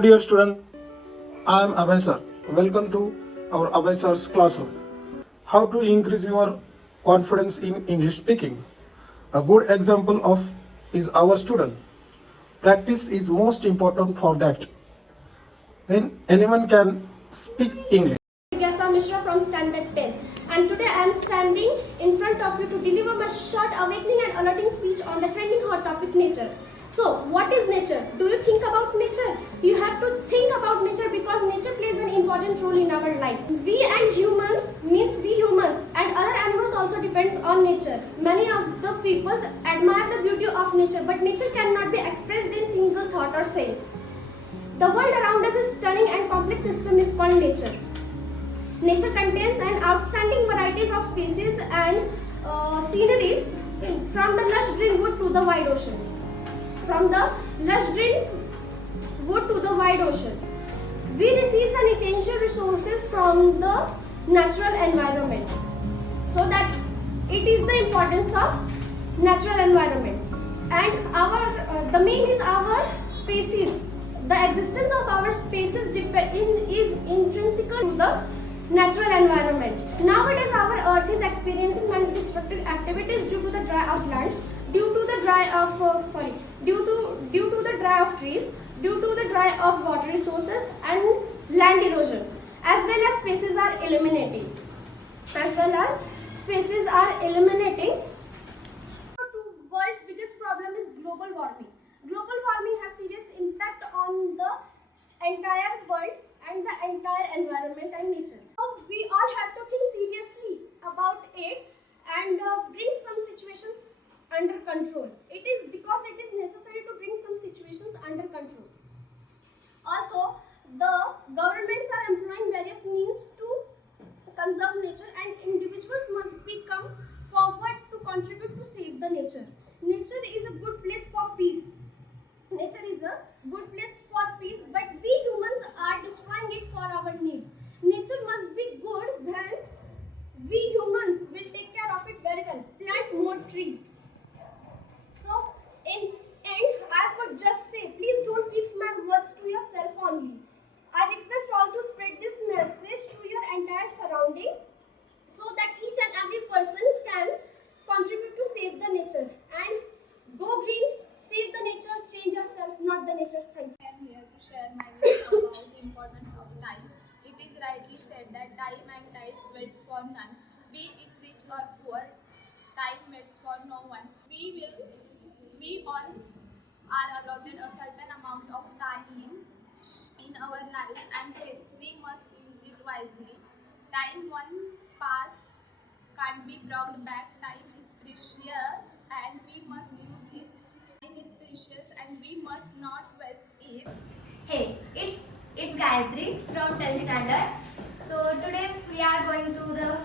Dear student, I am Abhay sir. Welcome to our Abhay sir's classroom. How to increase your confidence in English speaking? A good example of is our student. Practice is most important for that. Then anyone can speak English. Gyasa Mishra from Standard 10, and today I am standing in front of you to deliver my short awakening and alerting speech on the trending hot topic nature. So, what is nature? Do you think about nature? You have to think about nature because nature plays an important role in our life. We and humans means we humans and other animals also depends on nature. Many of the peoples admire the beauty of nature, but nature cannot be expressed in single thought or saying. The world around us is stunning and complex system is called nature. Nature contains an outstanding varieties of species and sceneries from the lush green wood to the wide ocean. From the lush green wood to the wide ocean. We receive some essential resources from the natural environment. So that it is the importance of natural environment. And the main is our species. The existence of our species is intrinsic to the natural environment. Nowadays, our Earth is experiencing many destructive activities due to the dry of land, due to the dry of trees, due to the dry of water resources and land erosion, as well as species are eliminating. World's biggest problem is global warming. Global warming has serious impact on the entire world and the entire environment and nature. So we all have to think seriously about it and bring some situations under control. It is because it is necessary to bring some situations under control. Also, the governments are employing various means to conserve nature and individuals must become forward to contribute to save the nature. Nature is a good place for peace. Nature is a good place for peace, but we humans are destroying it for our needs. Nature must be good when we humans will take care of it very well. Plant more trees. So, in end, I would just say, please don't keep my words to yourself only. I request all to spread this message to your entire surrounding so that each and every person can contribute to save the nature. And go green, save the nature, change yourself, not the nature. Thank you. I am here to share my views about the importance of time. It is rightly said that time and tides waits for none. Be it rich or poor, time waits for no one. We all are allotted a certain amount of time in our life, and hence we must use it wisely. Time once passed can't be brought back. Time is precious and we must use it. Time is precious and we must not waste it. Hey, it's Gayatri from 10th standard. So today we are going to the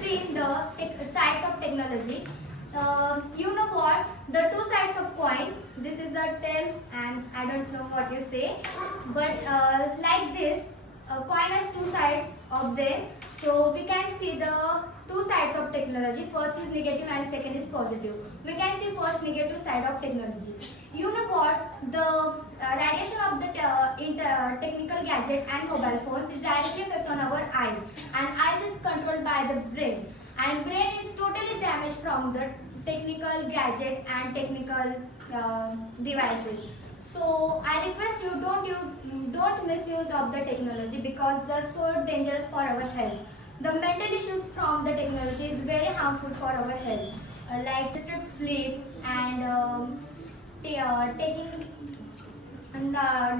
see the sides of technology. You know what? The two sides of coin. This is a tail, and I don't know what you say, but like this, a coin has two sides of them. So we can see the two sides of technology. First is negative and second is positive. We can see first negative side of technology. You know what? The radiation of the technical gadget and mobile phones is directly affect on our eyes, and eyes is controlled by the brain, and brain is totally damaged from the technical gadget and technical devices. So I request you don't misuse of the technology because they're so dangerous for our health. The mental issues from the technology is very harmful for our health, like disturbed sleep and taking and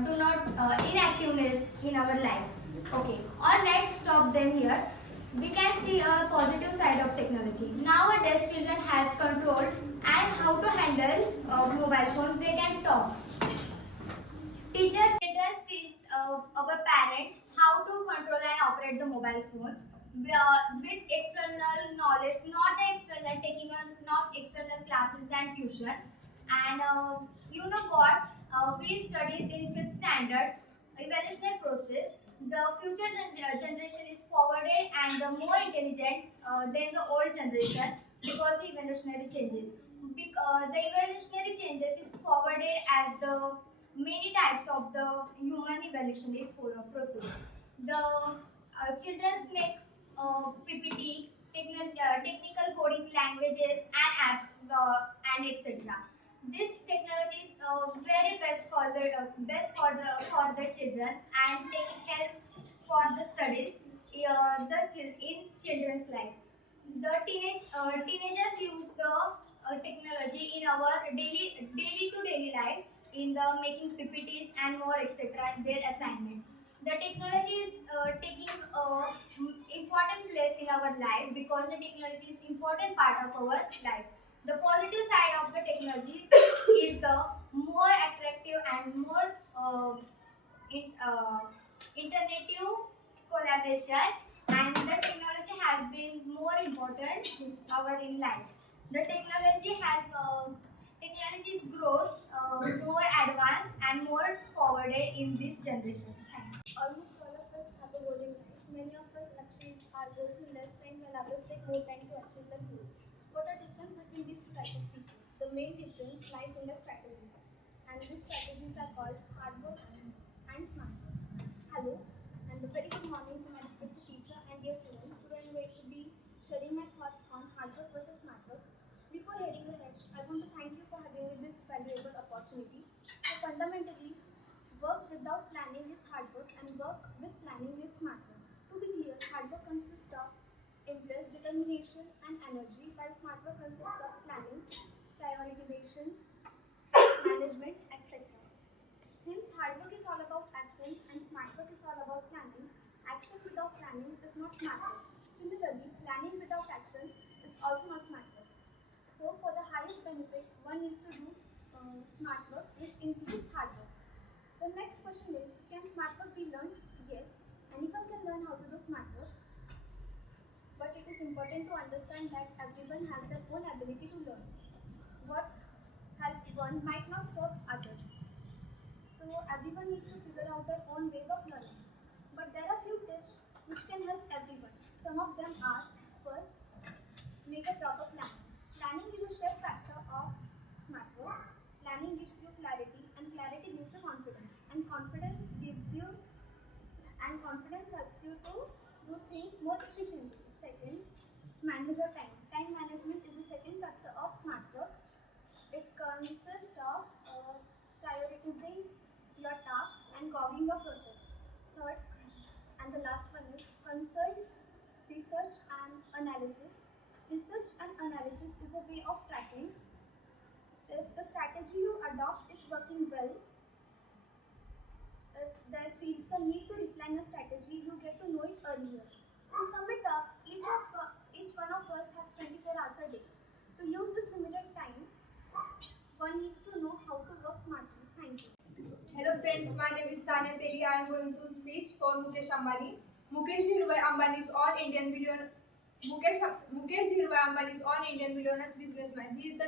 do not inactiveness in our life. Okay, all right, stop them here. We can see a positive side of technology. Nowadays, children has control and how to handle mobile phones. They can talk. Teachers teach our parents how to control and operate the mobile phones with external knowledge, not external classes and tuition. And you know what? We studied in fifth standard evolutionary process. The future generation is forwarded and the more intelligent than the old generation because the evolutionary changes. The evolutionary changes is forwarded as the many types of the human evolutionary process. The children make PPT, technical coding languages and apps and etc. This technology is very best for the children and taking help for the studies in children's life. The teenagers use the technology in our daily to daily life in the making PPTs and more etc. Their assignment. The technology is taking important place in our life because the technology is important part of our life. The positive side of the technology is the more attractive and more interactive collaboration, and the technology has been more important in our in life. The technology is growth more advanced and more forwarded in this generation. Thank you. Almost all of us have a goal in life. Many of us achieve our goals in less time while others take more time to achieve their goals. What are difference between these two types of people? The main difference lies in the strategies. And these strategies are called hard work and smart work. Hello, and a very good morning to my respected teacher and dear students. Today I'm going to be sharing my thoughts on hard work versus smart work. Before heading ahead, I want to thank you for having me this valuable opportunity. So fundamentally, work without planning is hard work and work with planning is smart work. To be clear, hard work consists of interest, determination and energy, while smart work consists of planning, prioritization, management, etc. Hence, hard work is all about action and smart work is all about planning. Action without planning is not smart work. Similarly, planning without action is also not smart work. So, for the highest benefit, one needs to do smart work, which includes hard work. The next question is, can smart work be learned? Yes, anyone can learn how to do smart work. But it is important to understand that everyone has their own ability to learn. What helps one might not serve others. So everyone needs to figure out their own ways of learning. But there are few tips which can help everyone. Some of them are, first, make a proper plan. Planning is a shape factor of smart work. Planning gives you clarity and clarity gives you confidence. And confidence helps you to do things more efficiently. Second, manage your time. Time management is the second factor of smart work. It consists of prioritizing your tasks and copying your process. Third, and the last one is consult research and analysis. Research and analysis is a way of tracking if the strategy you adopt is working well. If there feels a need to replan your strategy, you get to know it earlier. To sum it up, each one of us has 24 hours a day. To use this limited time, one needs to know how to work smartly. Thank you. Hello friends, my name is Sanya Teli. I am going to speak for Mukesh Ambani. Mukesh Dhirubhai Ambani is all Indian billionaire. Mukesh Dhirubhai Ambani is all Indian billionaire businessman. He is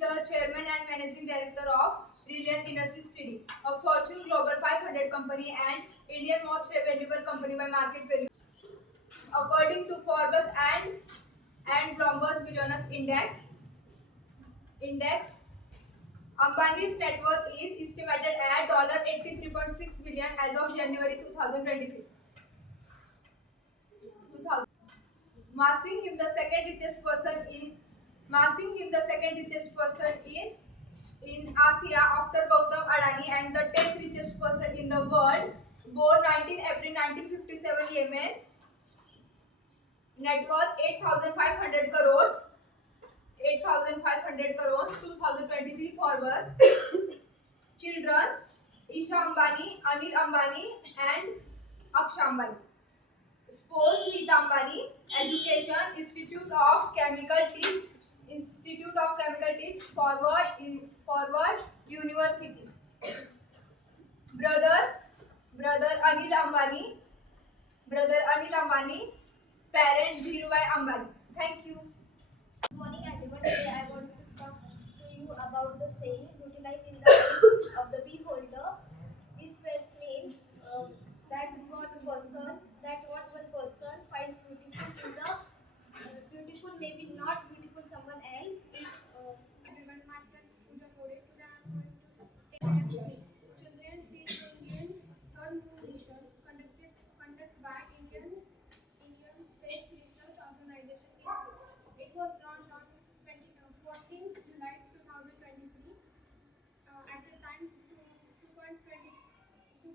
the chairman and managing director of Reliance Industries Ltd, a Fortune Global 500 company and Indian most valuable company by market value. According to Forbes and Bloomberg Billionaires Index, Ambani's net worth is estimated at $83.6 billion as of January 2023. Marking him the second richest person in Asia after Gautam Adani and the 10th richest person in the world. Born 19 April 1957, Yemen. Net worth 8,500 crores. 2023 forwards. Children: Isha Ambani, Anil Ambani and Akshay Ambani. Sports: Neeta Ambani. Education: Institute of Chemical Teach, Forward University. Brother Anil Ambani. Parent Dhirubhai Ambani. Thank you. Good morning everyone. Today I want to talk to you about the saying utilized in the life of the beholder. This phrase means that one person finds beautiful maybe not beautiful someone else. Everyone, myself Pooja Kode. Today I am going to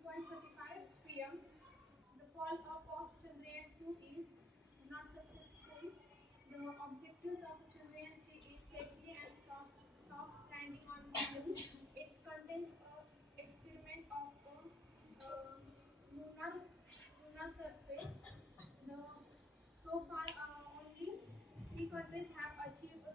1:35 p.m. The follow-up of Chandrayaan-2 is not successful. The objectives of Chandrayaan-3 is safely and soft landing on the moon. It contains a experiment of a lunar surface. So far, only 3 countries have achieved a